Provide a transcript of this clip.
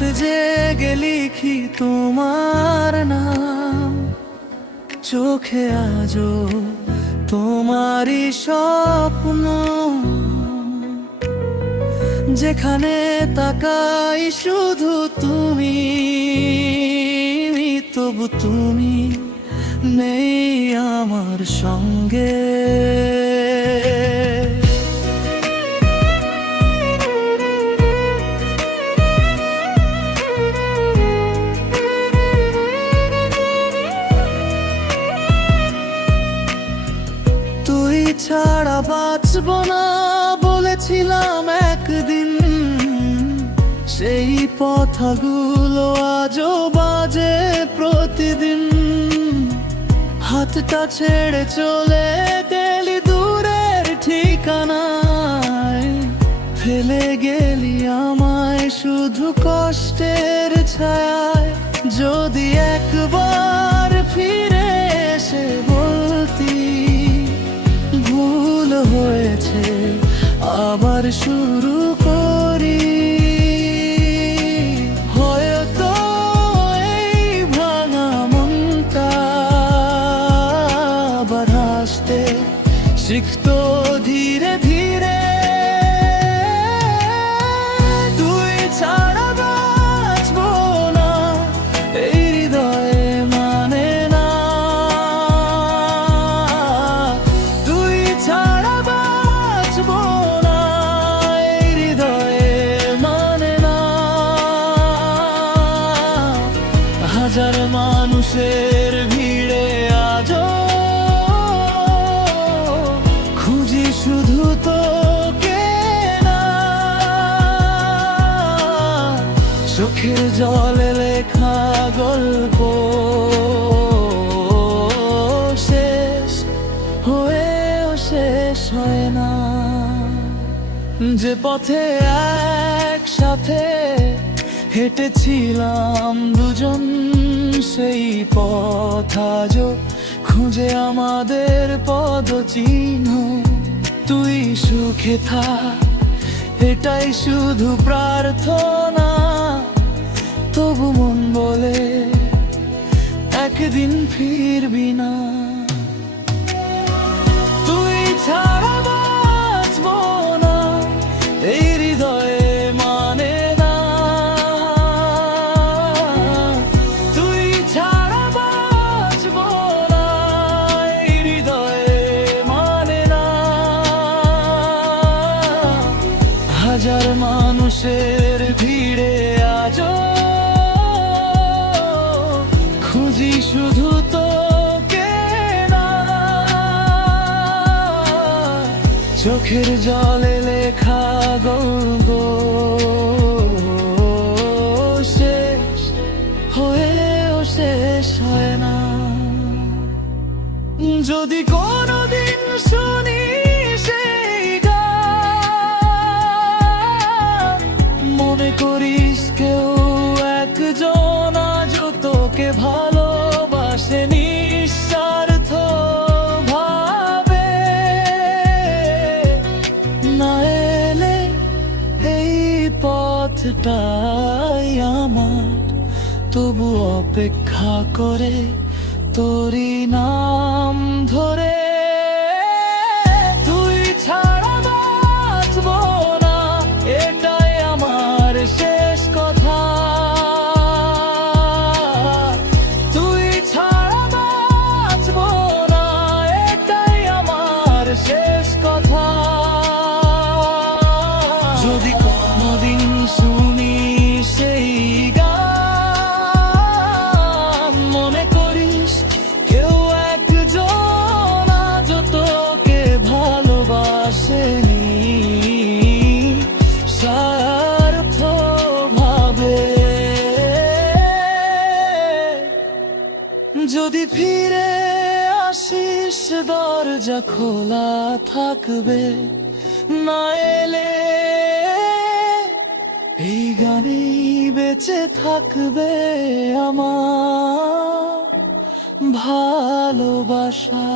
রাত জেগে লিখি তোমার নাম, চোখে আজো তোমারই স্বপ্ন। যেখানে তাকাই শুধু তুমি, তবু তুমি নেই আমার সঙ্গে। তুই ছাড়া বাঁচব না বলেছিলাম একদিন, সেই কথাগুলো আজও বাজে প্রতিদিন। হাতটা ছেড়ে চলে গেলি দূরের ঠিকানায়, ফেলে গেলি আমায় শুধু কষ্টের ছায়ায়। যদি একবার ফিরে এসে বলতি ভুল হয়েছে আবার শুরু করি, হয়তো এই ভাঙা মনটা আবার হাসতে শিখতো ধীরে ধীরে। তুই ছাড়া বাঁচব না এই হৃদয়ে মানে না, তুই ছাড়া বাঁচব না এই হৃদয়ে মানে না। হাজার মানুষের ভিড়ে আজও খুঁজি শুধু তোকে না, চোখের জলে লেখা গল্প শেষ হয়েও শেষ হয় না। যে পথে একসাথে হেঁটেছিলাম দুজন, সেই পথ আজও খুঁজে আমাদের পদচিহ্ন। তুই সুখে থাক এটাই শুধু প্রার্থনা, তবু মন বলে একদিন ফিরবি না। তুই ছাড়া বাঁচব না এই হৃদয়ে মানে না, তুই ছাড়া বাঁচব না এই হৃদয়ে মানে না। হাজার মানুষের ভিড়ে আজও খুঁজি শুধু তোকে না, চোখের জলে লেখা গল্প শেষ হয়েও শেষ হয় না। যদি কোনোদিন শুনি সেই গান, মনে করিস কেউ একজন আজও তোকে ভালোবাসে নিঃস্বার্থ ভাবে। না এলে এই পথটাই আমার, তবু অপেক্ষা করে তোরই নাম ধরে। তুই ছাড়া বাঁচব না এটাই আমার শেষ কথা, তুই ছাড়া বাঁচব না এটাই আমার শেষ কথা। যদি কোনোদিন শুনি সেই গান, মনে করিস কেউ একজন আজও তোকে ভালোবাসেনি স্বার্থ ভাবে। যদি ফিরে আসিস দরজা খোলা থাকবে, না এলে এই গানেই বেঁচে থাকবে আমার ভালোবাসা।